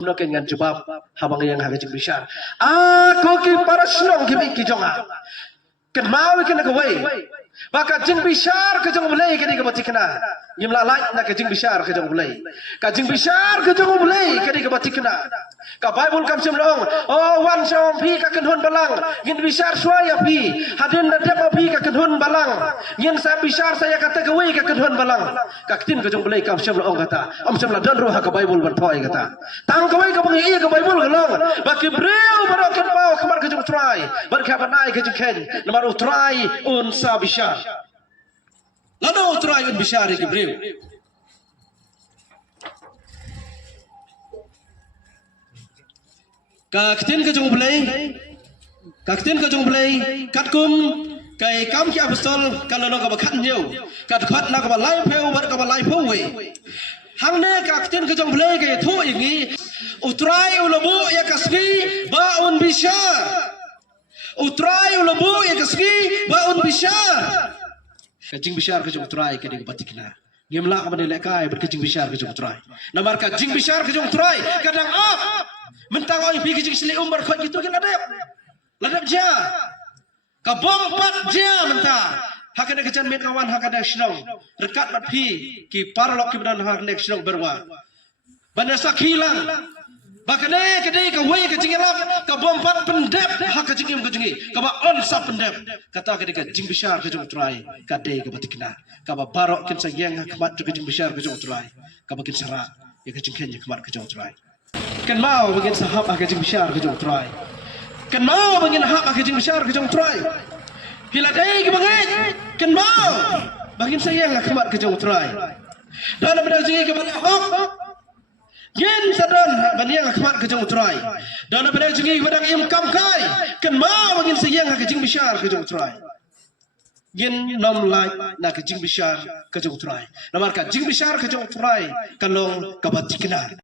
no kengan jawab habang yang haga jing bishar ako ki para snong ki ki jonga ken mau ki na kawai baka jing bishar ke jong mulai ke di ka batikna yimla lai na ke jing bishar ke jong mulai ka jing bishar ke jong mulai ke di ka batikna ka bible kam sim long oh wan som pi ka ken hun balang yin bishar swaya pi hadin na depa pi ka ken hun balang yin sa bishar saya kata kawai ka ken hun balang ka tin ke jong mulai kam sim long kata am sim la dan roh ka bible ban thoi kata tang kawai ka bangi ka bible ka long baki breu barok ken pau kemar ke jong try bar ka banai ke jing ken namar utrai un sa bishar lalu utrai un bishar ke breu kaktin ke jong belai kat kum kai kam ki apostol kalau nak bakan jauh kat khat nak balai peu bar ka balai peu we hang ne kaktin ke jong belai ke thu ini utrai ulabu ya kasbi ba un bishar utrai ulabu ya kasbi ba un bishar kajing bishar ke jong utrai ke di batikna gemla ka bane lekai ber kajing bishar ke jong utrai namar kajing bishar ke jong utrai kadang mentang oi pi kecik seli umbar khot gitu kan ladap ja ka bom pat ja mentang hakada kecan met kawan hakada snong rekat bat pi ki parlok ki bedan hakada snong berwa banda sakhilang bakane kedai ka wei kecing lap ka bom pat pendep hak kecing ka ba on sa pendep kata kedai ka jing besar ke jong trai ka dei ka batikna ka ba barok kin sayang khmat ke jing besar ke jong trai ka ba kin sara ya kecing ken khmat ke jong trai kan mau bangin sahab ke jing besar ke jong trai kan mau bangin hak ke jing besar ke jong trai hila dei ke bangin kan mau bangin sayang khmat ke jong trai dan benar jing ke bangin hak yen sadon baniang khmat ke jong trai dan benar jing ke badang im kam kai kan mau bangin sayang ke jing besar ke jong trai yen nom lai na ke jing besar ke jong trai namar ka jing besar ke jong trai kalong kabatikna